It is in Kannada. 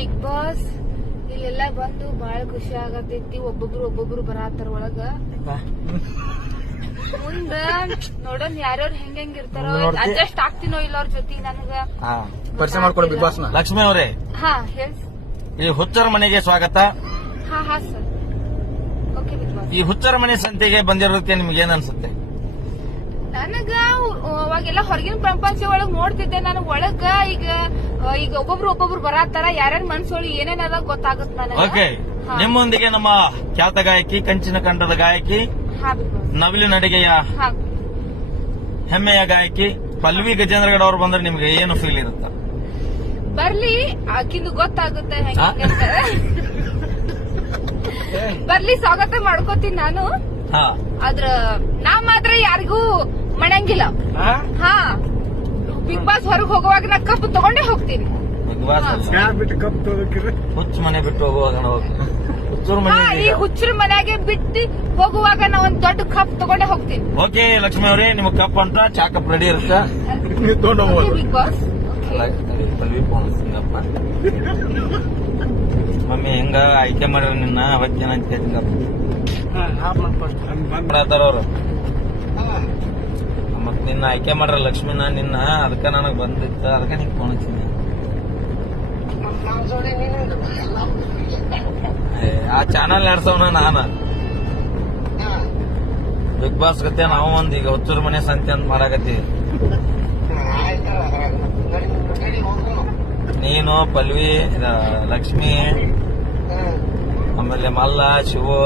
ಬಿಗ್ ಬಾಸ್ ಇಲ್ಲೆಲ್ಲ ಬಂದು ಬಾಳ ಖುಷಿ ಆಗತೈತಿ. ಒಬ್ಬೊಬ್ರು ಬರಾತಾರ ಒಳಗ. ಮುಂದ ನೋಡೋಣ ಯಾರ್ಯಾರು ಹೆಂಗ್ ಇರ್ತಾರೋ, ಅಡ್ಜಸ್ಟ್ ಆಗ್ತೀನೋ ಇಲ್ಲ ಅವ್ರ ಜೊತೆ. ನನಗ ಪರಿಚಯ ಮಾಡ್ಕೊಡಿ ಬಿಗ್ ಬಾಸ್ ನ. ಲಕ್ಷ್ಮಿ ಅವರೇ, ಹಾ ಹೇಳಿ. ಈ ಹುಚ್ಚರ ಮನೆಗೆ ಸ್ವಾಗತ. ಹಾ ಸರ್, ಓಕೆ ಬಿಗ್ ಬಾಸ್. ಈ ಹುಚ್ಚರ ಮನೆ ಸಂತೆಗೆ ಬಂದಿರೋದಕ್ಕೆ ನಿಮ್ಗೆ ಏನ್ ಅನ್ಸುತ್ತೆ? ನನಗ ಅವಾಗೆಲ್ಲ ಹೊರಗಿನ ಪ್ರಪಂಚ ಒಳಗ್ ನೋಡ್ತಿದ್ದೆ. ನನಗ್ ಒಳಗ ಈಗ ಒಬ್ಬೊಬ್ರು ಬರಾತಾರ. ಯಾರ್ಯಾರ ಮನ್ಸೊಳಗೆ ಏನೇನದ ಗೊತ್ತಾಗುತ್ತೆ ನನಗೆ. ಓಕೆ, ನಿಮ್ಮೊಂದಿಗೆ ನಮ್ಮ ಖ್ಯಾತ ಗಾಯಕಿ, ಕಂಚಿನ ಕಂಠದ ಗಾಯಕಿ, ನವಿಲು ನಡಿಗೆಯ ಹೆಮ್ಮೆಯ ಗಾಯಕಿ ಪಲ್ವಿ ಗಜೇಂದ್ರಗಡ ಅವ್ರು ಬಂದ್ರೆ ನಿಮ್ಗೆ ಏನು ಫೀಲ್ ಇರುತ್ತ? ಬರ್ಲಿ, ಆಕಿಂದು ಗೊತ್ತಾಗುತ್ತೆ ಹೆಂಗಂತ. ಬರ್ಲಿ, ಸ್ವಾಗತ ಮಾಡ್ಕೋತೀನಿ ನಾನು. ಆದ್ರ ನಾ ಮಾತ್ರ ಯಾರಿಗೂ ಮಣಂಗಿಲ್ಲ. ಹಾ, ಬಿಗ್ ಬಾಸ್ ಹೊರಗೆ ಹೋಗುವಾಗ ನಾ ಕಪ್ ತಗೊಂಡೇ ಹೋಗ್ತೀನಿ. ಬಿಗ್ ಬಾಸ್ ಹುಚ್ಚ ಮನೆ ಬಿಟ್ಟು ಹೋಗುವಾಗ ಈ ಹುಚ್ಚರ ಮನೆಗೆ ಬಿಟ್ಟು ಹೋಗುವಾಗ ನಾ ಒಂದ್ ದೊಡ್ಡ ಕಪ್ ತಗೊಂಡೇ ಹೋಗ್ತೀನಿ. ಓಕೆ ಲಕ್ಷ್ಮಿ ಅವರೇ, ನಿಮ್ ಕಪ್ ಅಂತ ಚಾ ಕಪ್ ರೆಡಿ ಇರುತ್ತೆ. Big Boss Pallavi phone Singappa mummy ಹೆಂಗ ಆಯ್ಕೆ ಮಾಡ್ರಿ ನಿನ್ನ ಅವತ್ತೇನ ಅವ್ರು. ಮತ್ ನಿನ್ನ ಆಯ್ಕೆ ಮಾಡ್ರ ಲಕ್ಷ್ಮಿನ ನಿನ್ನ, ಅದಕ್ಕ ನನಗ್ ಬಂದಿತ್ತ, ಅದಕ್ಕ ನಿಂಗೆ ಫೋನ್ ಹಚ್ಚಿನಿ. ಆ ಚಾನಲ್ ನಡೆಸೋನ ನಾನ. ಬಿಗ್ ಬಾಸ್ ಗತ್ತೆ ನಾವು ಒಂದ್ ಈಗ ಹುಚ್ಚೂರ್ ಮನೆ ಸಂತೆ ಅಂತ ಮಾಡಾಕತ್ತೀವಿ. ನೀನು, ಪಲ್ವಿ, ಲಕ್ಷ್ಮಿ, ಆಮೇಲೆ ಮಲ್ಲ, ಶಿವು,